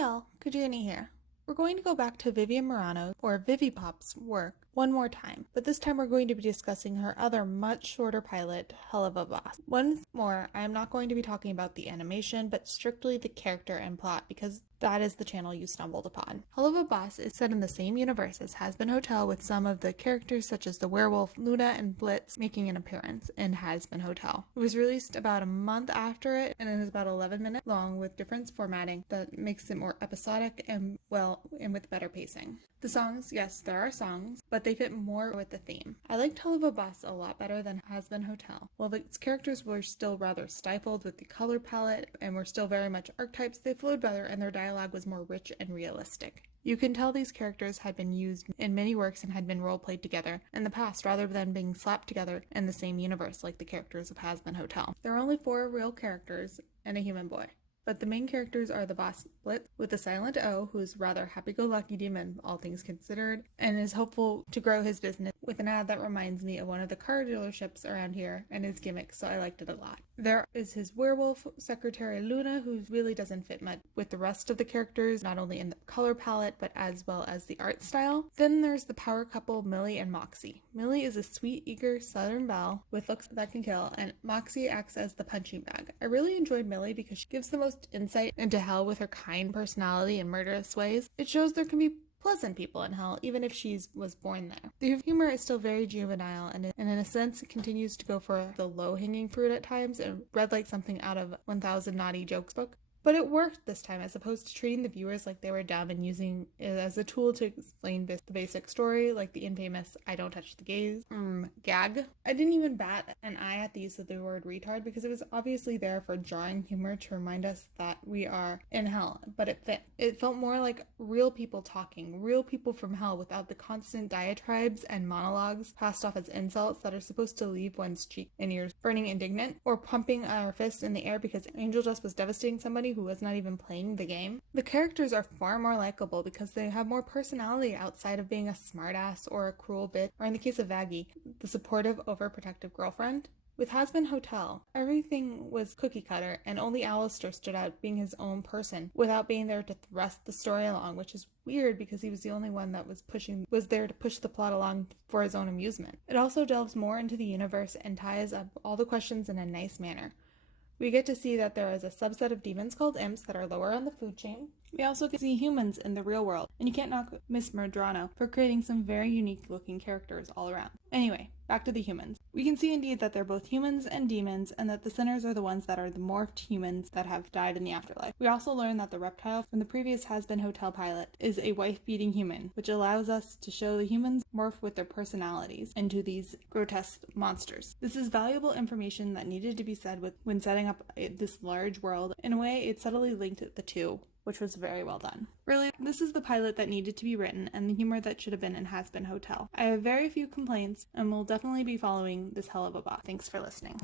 Hi all, Kadrina here. We're going to go back to Viviane Medrano, or Vivipop's work, one more time, but this time we're going to be discussing her other much shorter pilot, Helluva. Once more, I am not going to be talking about the animation, but strictly the character and plot, because that is the channel you stumbled upon. Helluva is set in the same universe as Has Been Hotel, with some of the characters such as the werewolf Luna and Blitz making an appearance in Has Been Hotel. It was released about a month after it, and it is about 11 minutes long with different formatting that makes it more episodic and with better pacing. The songs, yes, there are songs, but they fit more with the theme. I liked Helluva a lot better than Has Been Hotel. While its characters were still rather stifled with the color palette and were still very much archetypes, they flowed better and their dialogue was more rich and realistic. You can tell these characters had been used in many works and had been role-played together in the past rather than being slapped together in the same universe like the characters of Has Been Hotel. There are only 4 real characters and a human boy. But the main characters are the boss Blitz with a silent O, who's rather happy-go-lucky demon, all things considered, and is hopeful to grow his business with an ad that reminds me of one of the car dealerships around here and his gimmick, so I liked it a lot. There is his werewolf secretary Luna, who really doesn't fit much with the rest of the characters, not only in the color palette, but as well as the art style. Then there's the power couple Millie and Moxie. Millie is a sweet, eager Southern belle with looks that can kill, and Moxie acts as the punching bag. I really enjoyed Millie because she gives the most insight into hell with her kind personality and murderous ways. It shows there can be pleasant people in hell, even if she was born there. The humor is still very juvenile and in a sense it continues to go for the low-hanging fruit at times and read like something out of 1000 Naughty Jokes book. But it worked this time, as opposed to treating the viewers like they were dumb and using it as a tool to explain the basic story, like the infamous "I don't touch the gays" gag. I didn't even bat an eye at the use of the word retard because it was obviously there for jarring humor to remind us that we are in hell, but it fit. It felt more like real people talking, real people from hell without the constant diatribes and monologues passed off as insults that are supposed to leave one's cheek and ears burning indignant, or pumping our fists in the air because Angel Dust was devastating somebody who was not even playing the game. The characters are far more likable because they have more personality outside of being a smartass or a cruel bitch, or in the case of Vaggie, the supportive, overprotective girlfriend. With Has Been Hotel, everything was cookie cutter and only Alistair stood out being his own person without being there to thrust the story along, which is weird because he was the only one that was there to push the plot along for his own amusement. It also delves more into the universe and ties up all the questions in a nice manner. We get to see that there is a subset of demons called imps that are lower on the food chain. We also get to see humans in the real world, and you can't knock Miss Medrano for creating some very unique looking characters all around. Anyway, back to the humans. We can see indeed that they're both humans and demons, and that the sinners are the ones that are the morphed humans that have died in the afterlife. We also learn that the reptile from the previous Has Been Hotel pilot is a wife-beating human, which allows us to show the humans morph with their personalities into these grotesque monsters. This is valuable information that needed to be said when setting up this large world. In a way, it subtly linked the two, which was very well done. Really, this is the pilot that needed to be written and the humor that should have been in Has Been Hotel. I have very few complaints and will definitely be following this Helluva. Thanks for listening.